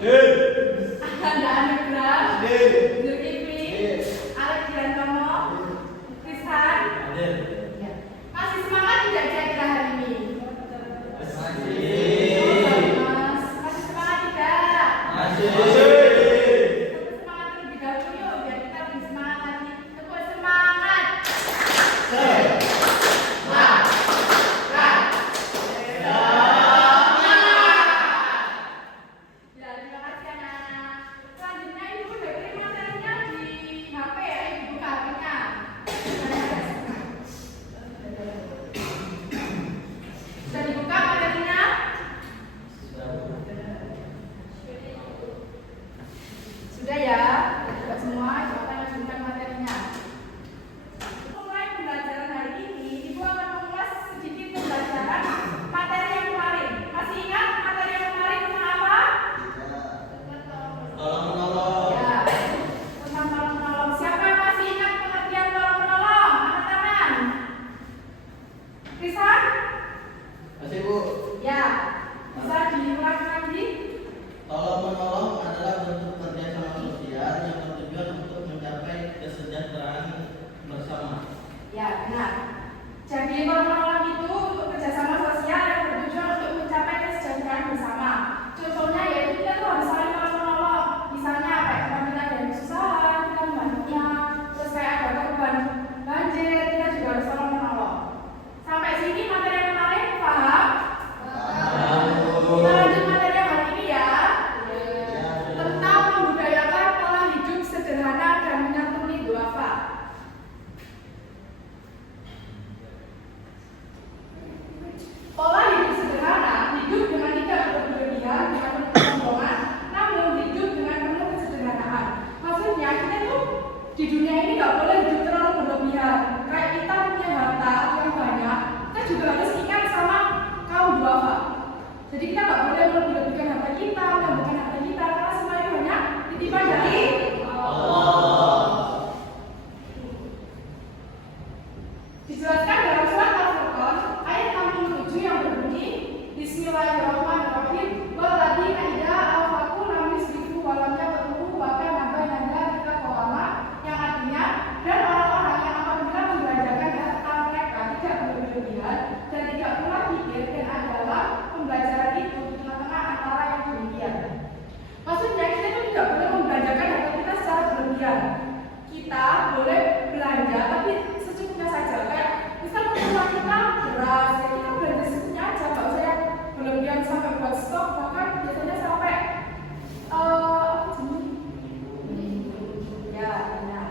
Anda Anugrah, Zulkifli, Arek Giantomo, Krishan. Masih semangat tidak kira-kira hari ini? Mas, masih semangat tidak? Masih. Semangat terlebih dahulu yuk, biar kita lebih semangat lagi. Tepuk semangat. Sudah ya, buat semua, siapa yang menemukan materinya. Mulai pembelajaran hari ini, Ibu akan mengulas sedikit pembelajaran materi yang kemarin. Masih ingat materi yang kemarin tentang apa? Tolong menolong. Ya, tentang tolong menolong. Siapa yang masih ingat pengertian tolong menolong? Angkat tangan. Krishan? Masih Bu. Ya, bisa diulangi lagi? Tolong menolong adalah bentuk kerjasama sosial yang bertujuan untuk mencapai kesejahteraan bersama. Ya, benar. Jadi tolong menolong itu untuk kerjasama sosial yang bertujuan untuk mencapai kesejahteraan bersama. Contohnya yaitu kita tuh harus saling tolong menolong. Misalnya kayak teman kita ada yang kesusahan, kita membantunya. Terus kayak ada korban banjir, kita juga harus tolong menolong. Sampai sini materi yang kemarin paham? Kita lanjut materi yang hari ini ya. Tentang membudayakan pola hidup sederhana dan menyantuni duafa. Pola hidup sederhana, hidup dengan tidak berlebihan, dengan penuh kesombongan, namun hidup dengan penuh kesederhanaan. Maksudnya kita tuh di dunia ini nggak boleh hidup terlalu berlebihan. Kayak kita punya harta yang banyak, kita juga harus ingat sama kaum duafa. Jadi kita nggak boleh melebih-lebihkan harta kita, menambahkan harta kita, karena semua itu hanya titipan dari Allah. Dijelaskan dalam surat Al-Furqan ayat 67 yang berbunyi Bismillahirrahmanirrahim walladzina idza anfaqu lam yusrifu wa lam yaqturu wa kana baina dzalika qawama, yang artinya dan orang-orang yang apabila membelanjakan harta mereka tidak berlebihan dan tidak pula kikir, dan adalah pembelajaran itu di tengah-tengah antara yang demikian. Maksudnya kita itu tidak boleh membelanjakan harta kita secara berlebihan. Kita boleh belanja tapi secukupnya saja. Kayak misal kebutuhan kita beras, ya kita belanja secukupnya aja, nggak usah yang berlebihan sampai buat stok, bahkan biasanya sampai ya benar.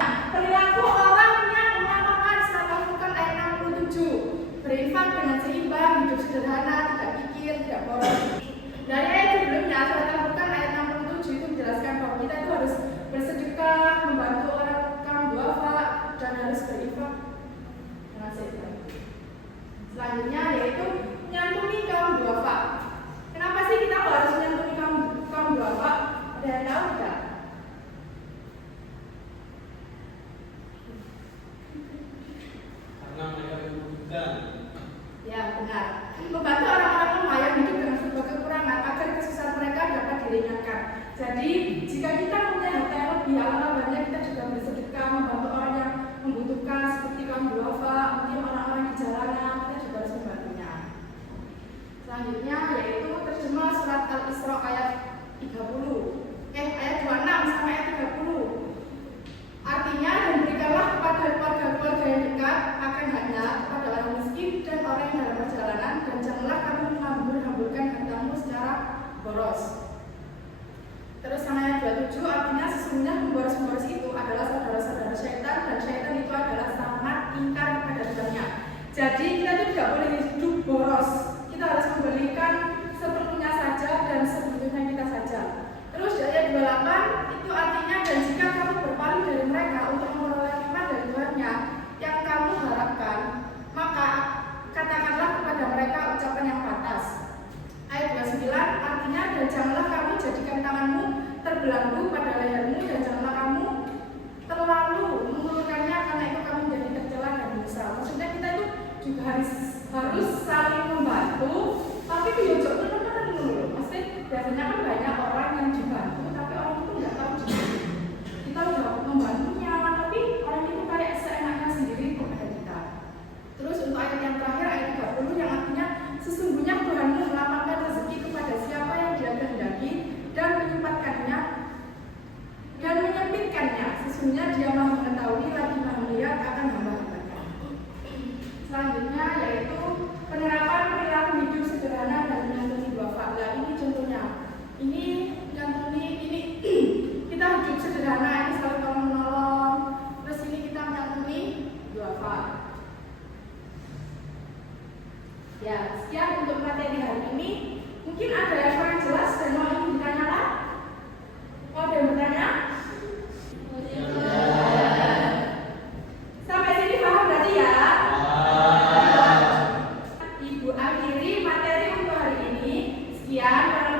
Nah, perilaku orang yang menyamakan surat Al-Furqan ayat 67, berinfak dengan seimbang, hidup sederhana, tidak kikir, tidak boros. Dari ayat sebelumnya surat Al-Furqan ayat 67 itu menjelaskan bahwa kita itu harus bersedekah, membantu orang kaum duafa, dan harus berinfak dengan seimbang. Selanjutnya yaitu menyantuni kaum duafa. Kenapa sih kita harus menyantuni kaum duafa? Ada yang tahu tidak? Karena mereka membutuhkan. Ya benar. Membantu orang-orang lemah yang hidup dengan sebuah kekurangan agar kesusahan mereka dapat diringankan. Jadi jika kita punya harta yang lebih, alangkah baiknya kita juga bersedekah, membantu orang yang membutuhkan seperti kaum duafa, mungkin orang-orang di jalanan, kita juga harus membantunya. Selanjutnya yaitu terjemah surat Al-Isra ayat 26 sampai ayat 30. Artinya, dan berikanlah kepada keluarga-keluarga yang dekat akan haknya, kepada orang miskin dan orang yang dalam perjalanan, dan janganlah kamu menghambur-hamburkan hartamu secara boros. Terus ayat 27 artinya sesungguhnya pemboros-pemboros itu adalah saudara-saudara syaitan, dan syaitan itu adalah sangat ingkar kepada Tuhannya. Jadi kita itu tidak boleh hidup boros. Kita harus memberikan seperlunya saja dan sebutuhnya kita saja. Terus ayat 28 itu artinya, dan jika kamu berpaling dari mereka untuk memperoleh nikmat dari Tuhannya yang kamu harapkan, maka katakanlah kepada mereka ucapan yang pantas. Ayat 29 artinya, dan janganlah kamu jadikan tanganmu terbelenggu pada lehermu, dan janganlah kamu terlalu mengulurkannya, karena itu kamu menjadi tercela dan dosa. Maksudnya kita itu juga harus saling membantu, tapi itu juga benar-benar dulu. Maksudnya Sekian untuk materi hari ini. Mungkin ada yang kurang jelas dan mau ingin ditanyakan? Oh, ada yang bertanya? Sampai sini paham berarti ya? Ibu akhiri materi untuk hari ini. Sekian.